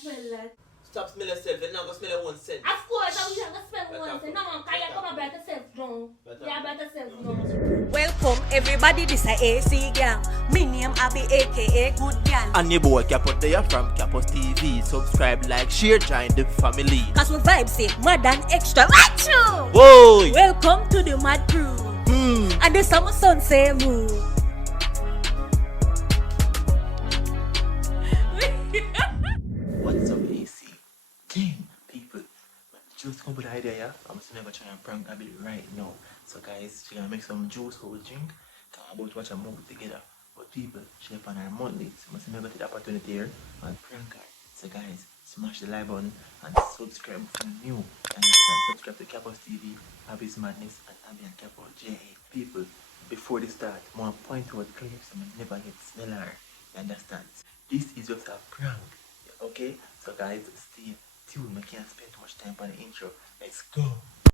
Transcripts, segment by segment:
smell that. Stop smelling yourself, you're not going to smell your own scent. Of course, I wish I could smell one scent. No, because you come about yourself now. Yeah, about yourself now. Welcome everybody, this is AC Gang. Me name Abby aka Good Gal. And your boy Capot there from Capot TV. Subscribe, like, share, join the family. Cause we vibes it, mad and extra. Right you? Whoa! Welcome to the Mad Crew. And the summer sun say woo. What's up, AC? Damn, people. Just come with the idea, yeah? I'm still never trying to prank Abby right now. So, guys, she's gonna make some juice for we drink. I'm about to watch a movie together. But people, she up on her monthly. So, I must never get the opportunity here and prank her. So, guys, smash the like button and subscribe if you're new. And subscribe to Capos TV, Abby's Madness, and Abby and Capo J. People, before they start, I want to point out clear so I never get smell her. You understand? This is just a prank. Okay? So, guys, stay tuned. I can't spend too much time on the intro. Let's go.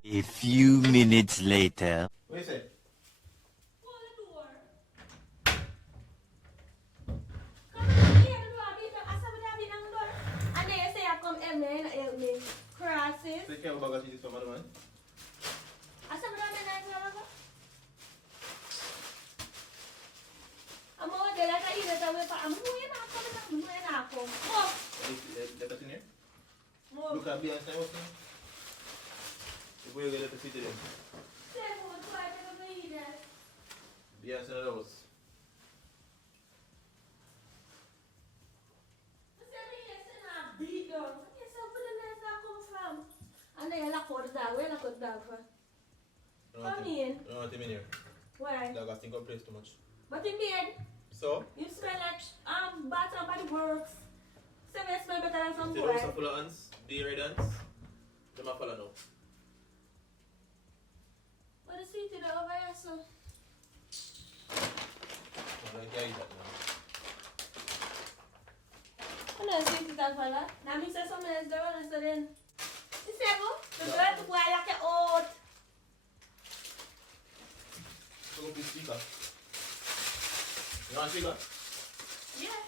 A few minutes later. What do you say? Crosses. So, you can't go back to this one, man? I said, but I'm in I'm over there like I eat it away. I'm moving out, coming out. Oh, Let us in here. more. Look at Beyonce, what's in? Before you get let us sit there. Say, what do I never eat it? Beyonce in the house. I said, yes, and I beat them. I said, where the nice that come from? And then you lock out the dog. Where you lock out the dog for? Come in. I don't want him in here. Why? Dog has think of place too much. But in bed, So? you smell like Bath and Body Works. Say me smell better than some The boy. house are full of ants, the red ants. Them are follow now. But the sweetie they over here, so. I don't care that now. I know sweetie that fella. Now me say something else there, and so then. You say go? The girl to go like a oat. So go to speaker. You want speaker? Yeah.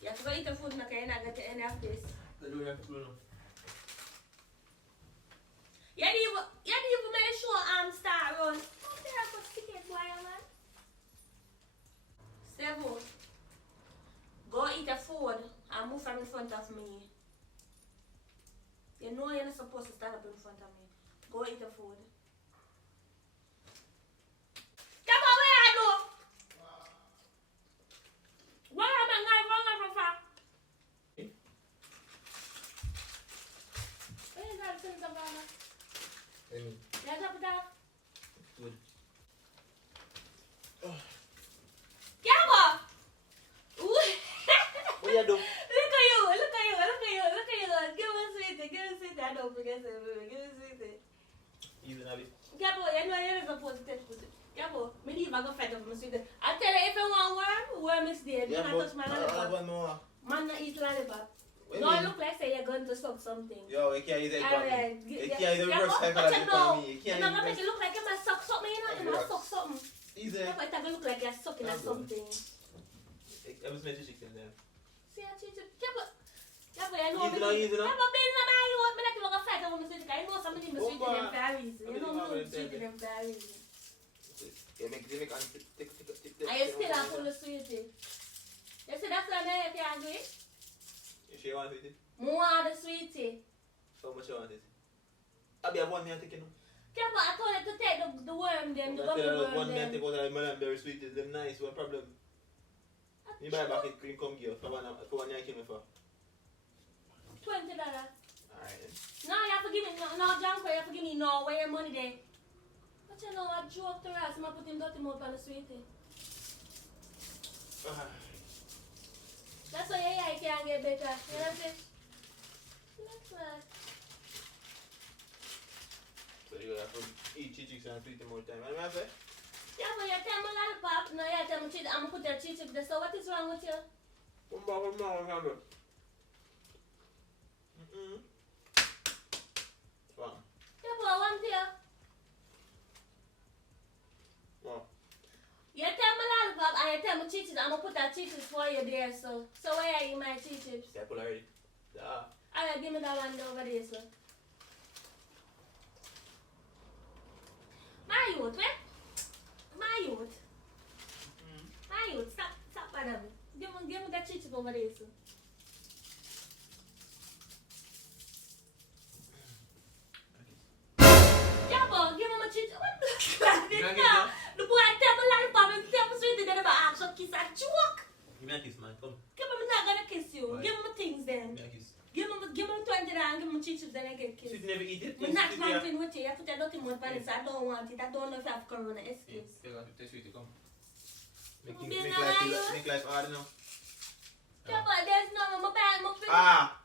You have to go eat the food now, because you're not going to any of this. The door you have to close now. You didn't even make sure Star Run. Don't say I got ticket, boy, man. Seven. Go eat the food and move from in front of me. You know you're not supposed to stand up in front of me. Go eat the food. Come on, where I do? Where am I going from? Where is that sense of honor? Yeah, drop it down. Good. Yama! Ooh. What you do? Look at you. Give me sweetie. I don't forget it, baby. Give me sweetie. Easy, Nabi. Gabo, you know you're not supposed to touch food. Gabo, me leave I go fight over my sweetie. I tell you, if you want worm is there. Do not touch my I lollipop. want more. Man, not eat lollipop. What No, you mean? look like say you're going to suck something. Yo, you can't use it for Alright. me. You can't use the reverse psychology for me. You You're can't not going to use make it look like you must suck something. You know, you must suck something. Easy. That's why it's going to look like you're sucking at something. Ever smell the chicken there? See, I cheat you. Gabo, you know Easy now, easy now. Gabo, baby, no, man, you want me like you want to fight over my sweetie. I know somebody in my sweetie them for a reason. You know me sweetie them for a reason. You make and take And you still have full of sweetie. You see, that's why I can't agree. You sure you want it? More the sweetie. How much you want it? I'll be a one man taking. Gabo, I told you to take the worm them, the I gummy tell you, worm one man them. take out of the melon berry sweeties. Them nice. What problem? Me buy back it cream come here for one year kill me for. $20. Alright then. No, you have to give me, no junk, you have to give me no, where your money there? But you know, I joke to us, I put him dirty mouth on the sweetie. That's why your eye can't get better. You know what I'm saying? That's why. So you have to eat chicks and treat them more time. And I say? Yeah, but you tell me lollipop, no, you tell me cheat, I'm gonna put your cheat there. So what is wrong with you? One more, remember. Wow. Yeah, but I want you. Wow. You tell me lollipop and you I tell my chichis, I'm gonna put that chichis for you there, so. So where are you, my chichis? Yeah, pull already. Yeah. Alright, give me that one over there, so. My youth, where? My youth. My youth, stop, madam. Give me that chichis over there, so. Yeah, but give me my chichis. What the fuck is that? The boy tell me lollipop and tell me sweetie, then about ask for kiss and joke. Give me a kiss, man. Come. Give me, I'm not gonna kiss you. Why? Give me my things then. Give me a kiss. Give me 20 and give me chichis, then I get kissed. Sweet never eat it. I'm not mountain with you. I put a dirty mouth on it, so I don't want it. I don't know if I have corona. Excuse. Take out the sweetie, come. Come Make on, life, Mayo. make life hard now. Yeah, but there's no my bag, my friend. Ah!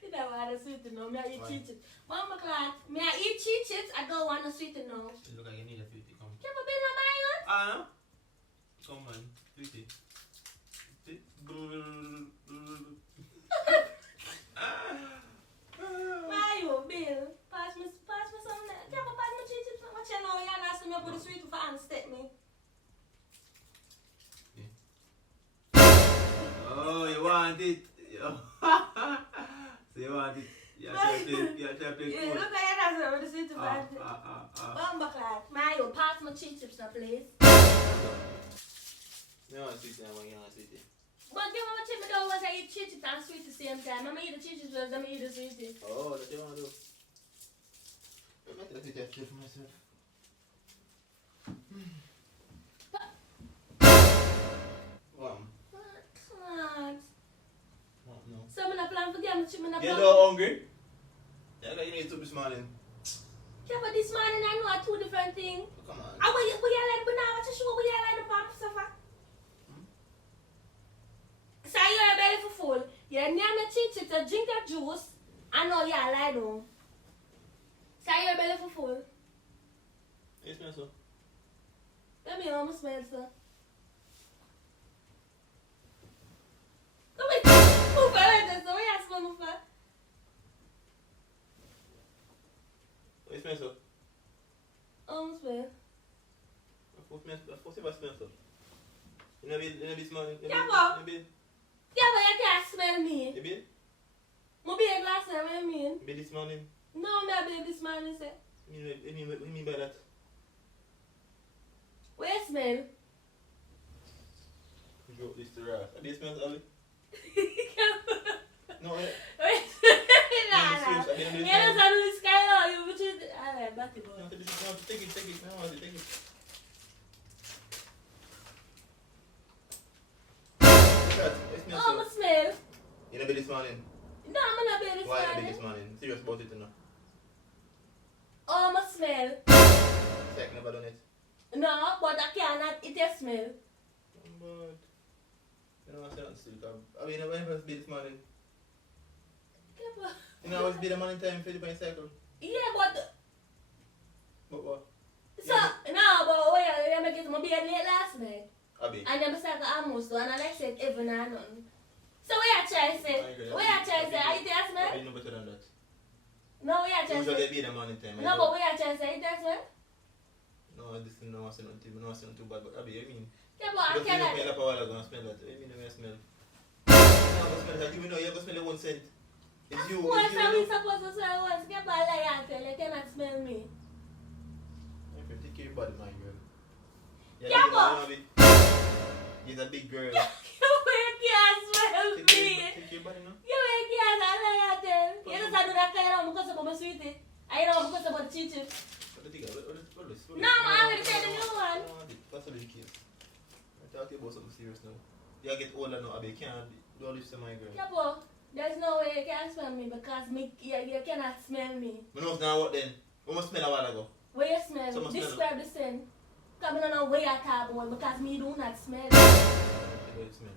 You don't want to sweet to know. Me, I eat Why? chichis. Mama Clark, me, I eat chichis. I don't want to sweet to know. Look like you need a sweetie, come. Yeah, but been a Mayo. Ah, no? Come on, sweetie. Mayo, Bill, pass me some. Yeah, but pass me chichis. What you know? You're not asking me for the sweet for unstep me. Oh, you want it? So you want it? Yeah, try to play Yeah, cool. look at you asking me for the sweet for unstep. Mama Clark, Mayo, pass my chichis now, please. You want sweetie, I want you want sweetie. But give me my chichis. Don't want to eat chichis and sweet at the same time. I'm eat the chichis first. I'm eat the sweetie. Oh, that's what you want to do. I'm not going to take for myself. Wow. What? No. So I'm not plan for them. I'm not You're plan. not hungry? Yeah, you need soup this morning. Yeah, but this morning I know two different things. Come on. I will you like banana? What you show? Will you like the pop suffer? So you're belly for full. You name the chichi to drink the juice. I know you lie down. So you're belly for full. You smell so? Let me almost smell so. Come here. Move like this. So where you smell move for? You smell so? Almost smell. Of course you smell so. You know be smelling? Yeah, but- You be? Yeah, but you can't smell me. You be? My beard last time, what you mean? Be this morning? No, me a baby this morning say. What do you mean by that? Where you smell? You drop this to Ross. Do you smell Ali? No, Wait. No, Nah. serious, I didn't You really know how to sky out, you between alright, back it no, up. take it. No, take it. It smells Oh, my so. smell. You know be this morning? No, I'm not baby this Why you be morning. this morning? Serious about it or not? Oh, my smell. Say I never done it. No, but I cannot eat a smell. But you know I say not still come. I mean, when first be this morning. You know I always be the morning time for the bicycle. Yeah, but But what? so no, but wait, I make it my beard late last night. Abi. And then I said almost done and I said even and nothing. So where I try to say? I agree. Where I try to say? I eat a I smell? know better than that. No, where I try to Usually say? be the morning time. No, but where I try to say? Eat a smell? No, this is no, I say nothing. No, I say nothing too bad. But Abi, I mean. Yeah, but I Just you know, cannot. me like a while ago and smell that. I mean, I smell. You know, I smell that. You know, you have to smell the one scent. It's you. Once It's are we you. supposed to say once? Get by lie and tell you cannot smell me. If you take care of your body, my girl. Yeah, but- You're a big girl. You can't smell Take me. care of your body now. You can't lie and tell. You know I do that kind of because of my sweetie. I know because of the chichi. What do you think? What is No, I'm already said the new one. No, that's not the case. I'm talking about something serious now. You get older now, Abi. You can't do all this to my girl. Yeah, but there's no way you can smell me because you cannot smell me. But no, now what then? We must smell a while ago. Where you smell? Someone smell Describe the scent. Because I don't know where you talk about because me do not smell. Where you smell?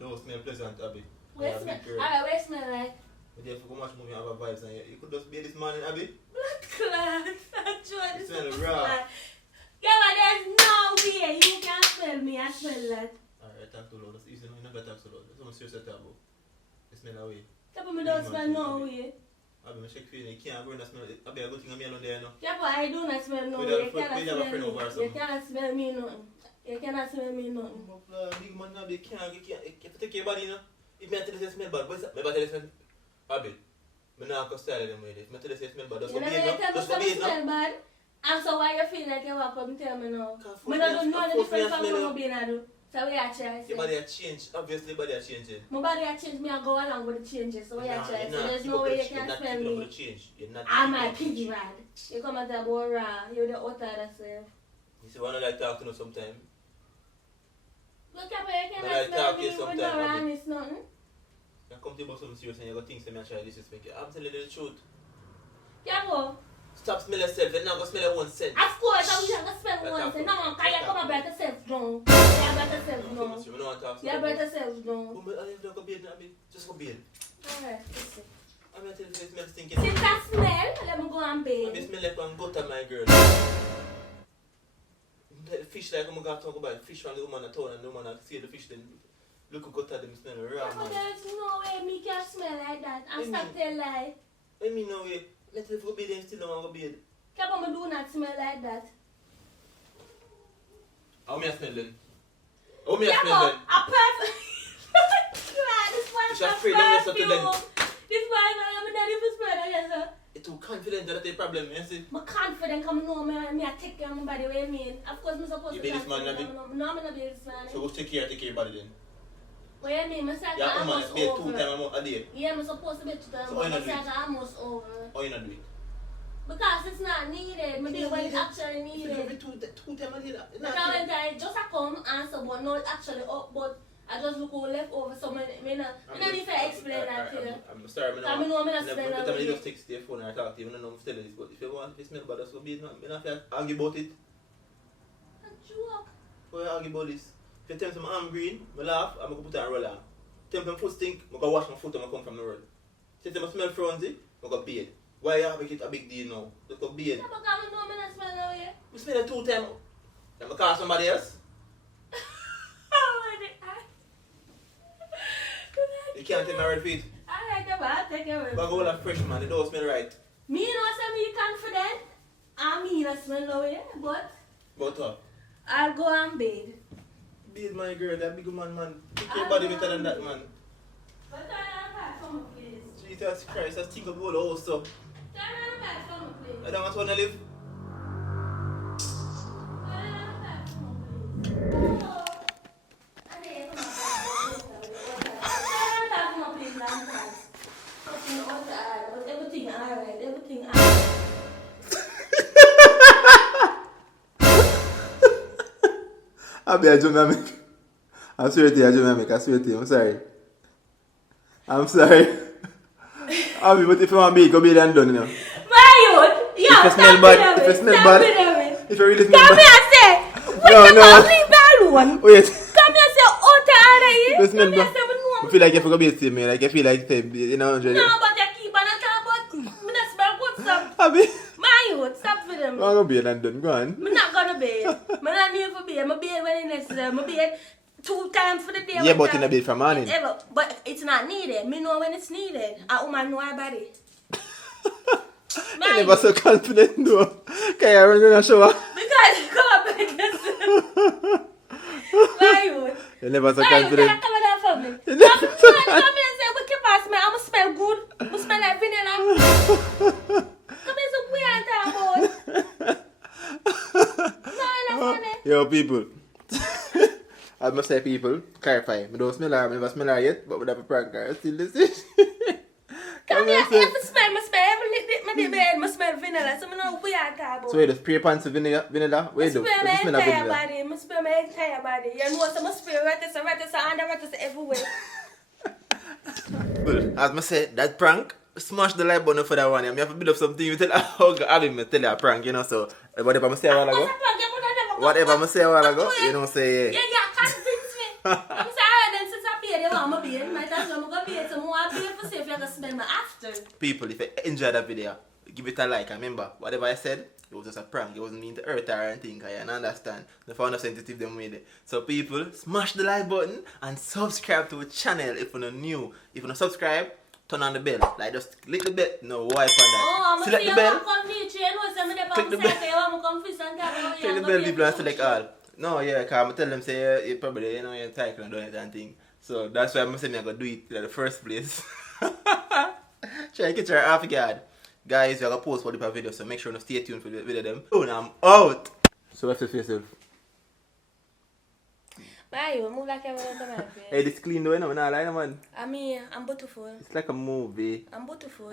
Don't smell pleasant, Abi. Where You're a smell? big girl. Alright, where smell like? But if you go watch movie and have a vibes and you could just be this morning, Abi. Blood clot. I'm sure You this smell is raw. blood. Yeah, but there's no way you can smell me. I smell that. Alright, talk too loud. That's easy. You never talk so loud. That's what I'm serious about. You smell away. Tell me don't smell no way. I've been check feeling. You can't go in the smell. I'll be a good thing I'm alone there, no. Yeah, but I do not smell no We way. have You a cannot friend smell over or me. something. You cannot smell me nothing. You cannot smell me nothing. Big man, now you can't. You have to take your body, you know. If me tell you say smell bad, what's that? Me tell you say, Abby, me not go style them with it. Me tell you say smell bad, just You go know be it, when you no. tell me Just go be it, something no. smell bad, and so why you feel like you walk up and tell me no? Can't Me force don't me know and- the force me difference and from smell what you. being I do. So we are trying to Your body has changed. Obviously, your body has changed. my body has changed, me I go along with the changes. So we are trying. So there's You're no not way you keeping can up smell with me. the change. You're not I'm keeping my up with the piggy change. rad. You come at the boy raw. You're the outer self. You see, when I like talk to you sometime, Look up, you But I cannot smell talk to me you with sometime, no Abby. rawness, nothing. you come to about something serious and you got things to me and try to disrespect you. I'm telling you the truth. Yeah, boy. Stop smelling yourself. You're not going to smell your own scent. Of course, I wish I could spend Let's one talk thing. about No, it. because you Let's come talk about yourself down. You better self I'm down. so much, you know what I'm talking You about. better self down. But I don't go bathe, Abby. Just go bathe. Alright, listen. I'm going to tell you it smells stinking. Since I smell, let me go and Abby bathe. smell like one gutter, my girl. The fish like I'm going to talk about. Fish from the woman in town and the woman that see the fish then. Look how gutter them smell raw, But man. there's no way me can smell like that. And What stop do you tell lie. Let me know way. Let's go bathe and still don't want to go bathe. Keep on do not smell like that. How me I smell then? How me I Yeah, smell but then? a perfect. God, this You one's should a spray down yourself to them. perfume. This one, I'm not even spread again, sir. You're too confident that that's the problem, you see? I'm confident, come know me, I take care of my body, what you mean? Of course, I'm supposed You to be this man, confident, Nabi? No, I'm not be this man. So go take care of your body then. What you mean? I said Yeah, I'm woman, almost bathe 2 over. times a day. Yeah, I'm supposed to be 2 times, So but why I not do said it? I'm almost over. Or you not do it? Because it's not needed. Maybe when it's actually If you do needed. it 2 times a day, that's Because not when I just come answer, but not actually up, but I just look who left over, so I don't need to explain that to you. I'm sorry, I know I'm not Every spend time on you it. just text your phone and I talk to you, I don't know if I'm telling this, but if you want, if you smell bad, that's what be it. I don't have to argue about it. A joke. Why you argue about this? If you tell me some arm green, I laugh, I'm going to put it on roll on. Tell me some foot stink, I'm going to wash my foot when I come from the road. If you tell me smell frownsy, I'm going to bathe. Why you make it a big deal now? Just go bathe. Yeah, because I know I'm not spend on it. We smell it 2 times. I'm going to call somebody else. You can't take my red feet. I like the bad, take it away. But go all a fresh man, it don't smell right. Me know say me confident. I mean I smell no way, but But I'll go and bathe. bathe my girl, that big man. Take your body better than that man. But turn on the back from the place. Jesus Christ, that's think of all the whole stuff. Turn on the back from the place. I don't want to live. Turn on the back from the place. Oh. I didn't come up with that. Turn on the back from the place, long time. Fucking all the eye, but everything alright, everything alright. I'll be a Jamaican. I swear to you, Jamaican. I swear to you. I'm sorry. I'm sorry. I'll be, but if you want to be, go be and done, you know. My youth, yo, If you smell bad, if you smell bad, if you really smell come bad. here, say, No, no. leave me alone. Wait. Come here, say, out of here. If you smell Come here, bad. say, me know. I feel like if you go be a me, like I feel like, you know, No, but you keep on talking about, me not smell good stuff. I'll be. My youth, stop for them. I'll go be and done. Go on. I'm not gonna bathe. I'm not need for bathe. I'm bathe when it's necessary. I'm bathe 2 times for the day. Yeah, one but time. in a bed for morning. Ever. But it's not needed. Me know when it's needed. A woman know her body. I never so confident though. Can you run in a shower? Because you come up and yourself. My youth. You never so My youth, can confident. you come down for me? You never so Come here and say, we keep us, man. I'ma smell good. I'ma smell like vanilla. Come here, so we ain't talking about. No, not funny. Yo, people. I must say, people, clarify. I don't smell her, I never smell her yet, but we have a prank her. Still listen. Come here, if you smell, I smell. Every little bit, my bed, I smell vanilla. So I know we are talking about. So, you just spray pants with vanilla? What I you do? smell You my smell of entire vanilla. body. I smell my entire body. You know, so I smell right there, everywhere. Well, as I said, that prank, smash the like button for that one. You have to build up something. You tell oh, God, I mean, tell you a prank, you know, so whatever I say a while ago. Whatever I say a while ago, you know, say, Yeah, convince me. I'm sorry, then since I paid, they want me beard. Might as well go beard some more beard for see if you can smell me after. people, if you enjoyed that video, give it a like. And remember, whatever I said, it was just a prank. It wasn't mean to hurt her or anything. I understand. The found of sensitive them with it. So people, smash the like button and subscribe to the channel if you're not new. If you're not subscribed, turn on the bell. Like just click the bell. No, wipe on that. Oh, I'm Select see the you bell. come reach you. You know, say me there Click from the bell. Saturday. You want me come fish and that. Click the bell, people, and select all. No, yeah, because I tell them, say, you probably, you know, you're typing and doing it and thing. So that's why I'm saying I'm going to do it in the first place. Try to get your half guard. Guys, we're going to post for the video, so make sure to stay tuned for the video them. Oh, now I'm out. So what's yourself? Why you move like you're going to Hey, this clean though, you know, I'm not lying, man. I mean, I'm beautiful. It's like a movie. I'm beautiful.